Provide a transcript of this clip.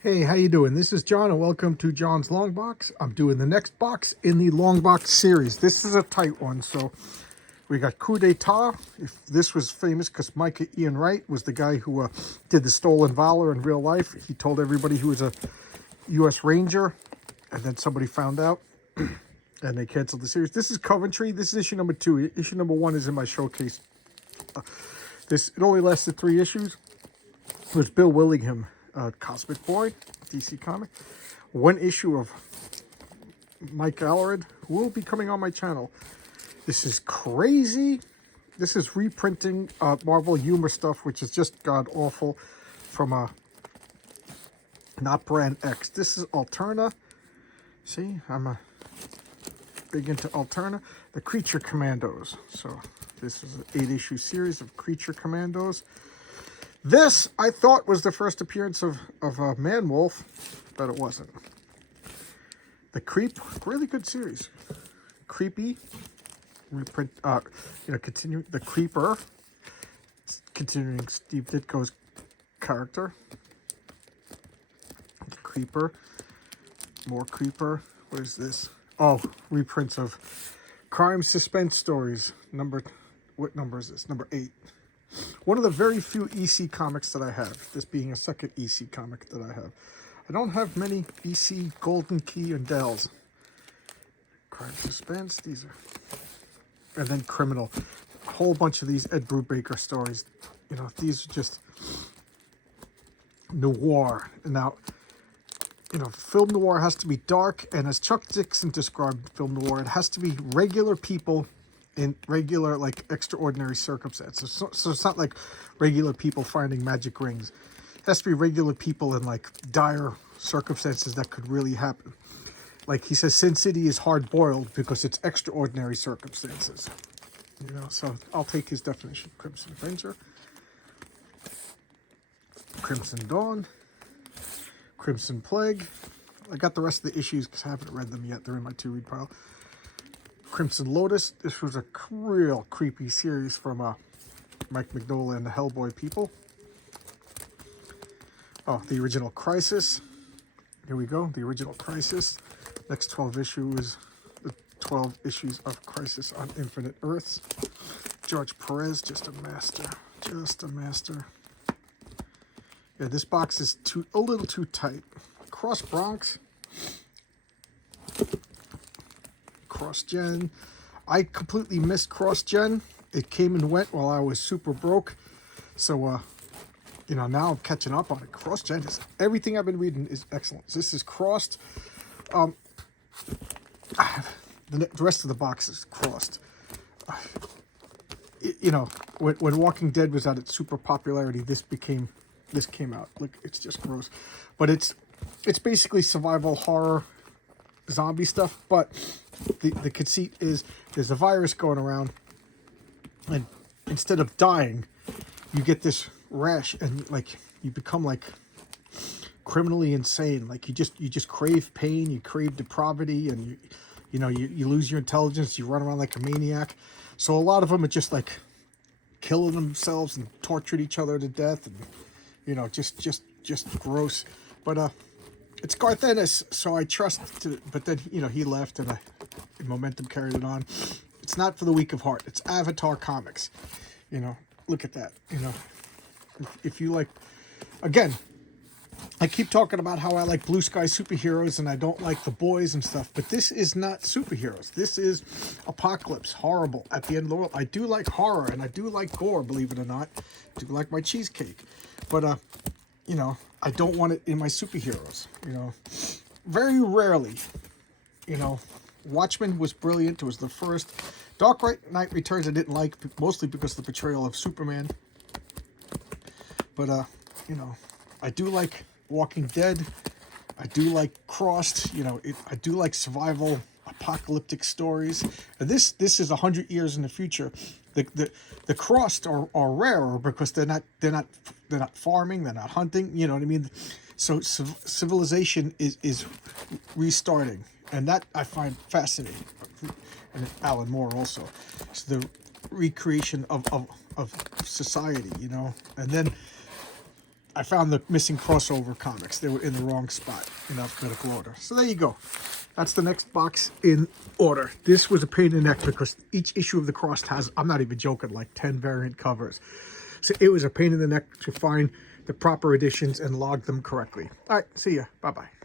Hey, how you doing? This is John, and welcome to John's Longbox. I'm doing the next box in the Longbox series. This is a tight one, so we got Coup d'etat. If this was famous because Micah Ian Wright was the guy who did the Stolen Valor in real life. He told everybody he was a U.S. Ranger, and then somebody found out, and they canceled the series. This is Coventry. This is issue number 2. Issue number 1 is in my showcase. It only lasted 3 issues. It was Bill Willingham. Cosmic Boy, DC comic. 1 issue of Mike Allred will be coming on my channel. This is crazy. This is reprinting Marvel humor stuff, which is just god awful from not Brand X. This is Alterna. See, I'm big into Alterna. The Creature Commandos. So this is an 8-issue series of Creature Commandos. This, I thought, was the first appearance of Man-Wolf, but it wasn't. The Creep, really good series. Creepy, reprint, continuing, the Creeper, continuing Steve Ditko's character. The Creeper, more Creeper, what is this? Oh, reprints of crime suspense stories. What number is this? Number 8. One of the very few EC comics that I have, this being a second EC comic that I have. I don't have many EC Golden Key and Dells. Crime Suspense, these are... And then Criminal. A whole bunch of these Ed Brubaker stories. You know, these are just noir. Now, you know, film noir has to be dark, and as Chuck Dixon described film noir, it has to be regular people in regular, like, extraordinary circumstances. So it's not like regular people finding magic rings. It has to be regular people in, like, dire circumstances that could really happen. Like he says, Sin City is hard-boiled because it's extraordinary circumstances. You know, so I'll take his definition. Crimson Avenger, Crimson Dawn, Crimson Plague. I got the rest of the issues because I haven't read them yet. They're in my to-read pile. Crimson Lotus. This was a real creepy series from Mike Mignola and the Hellboy people. Oh, the original Crisis. Here we go. The original Crisis. Next 12 issues. The 12 issues of Crisis on Infinite Earths. George Perez, just a master. Just a master. Yeah, this box is a little too tight. Cross Bronx. Cross-gen. I completely missed cross-gen. It came and went while I was super broke. So, you know, now I'm catching up on it. Cross-gen is... Everything I've been reading is excellent. This is crossed. The rest of the box is crossed. You know, when Walking Dead was at its super popularity, this came out. Look, it's just gross. But it's basically survival horror zombie stuff, but the conceit is there's a virus going around, and instead of dying, you get this rash, and like you become like criminally insane. Like you just crave pain, you crave depravity, and you lose your intelligence, you run around like a maniac. So a lot of them are just like killing themselves and tortured each other to death, and you know, just gross. But it's Garth Ennis, so I trust but then, you know, he left, and Momentum carried it on. It's not for the weak of heart. It's Avatar Comics. You know, look at that. You know, if you like, again, I keep talking about how I like blue sky superheroes and I don't like The Boys and stuff, but this is not superheroes. This is apocalypse, horrible, at the end of the world. I do like horror, and I do like gore, believe it or not. I do like my cheesecake. But, you know, I don't want it in my superheroes, you know. Very rarely, you know. Watchmen was brilliant. It was the first. Dark Knight Returns I didn't like, mostly because of the portrayal of Superman. But, you know, I do like Walking Dead. I do like Crossed. You know, I do like survival, apocalyptic stories. And this is 100 years in the future. The Crossed are rarer because they're not farming, they're not hunting. You know what I mean? So civilization is restarting, and that I find fascinating. And Alan Moore also. It's the recreation of society, you know. And then I found the missing crossover comics. They were in the wrong spot in alphabetical order. So there you go. That's the next box in order. This was a pain in the neck because each issue of the Crossed has, I'm not even joking, like 10 variant covers. So it was a pain in the neck to find the proper editions and log them correctly. All right, see ya. Bye-bye.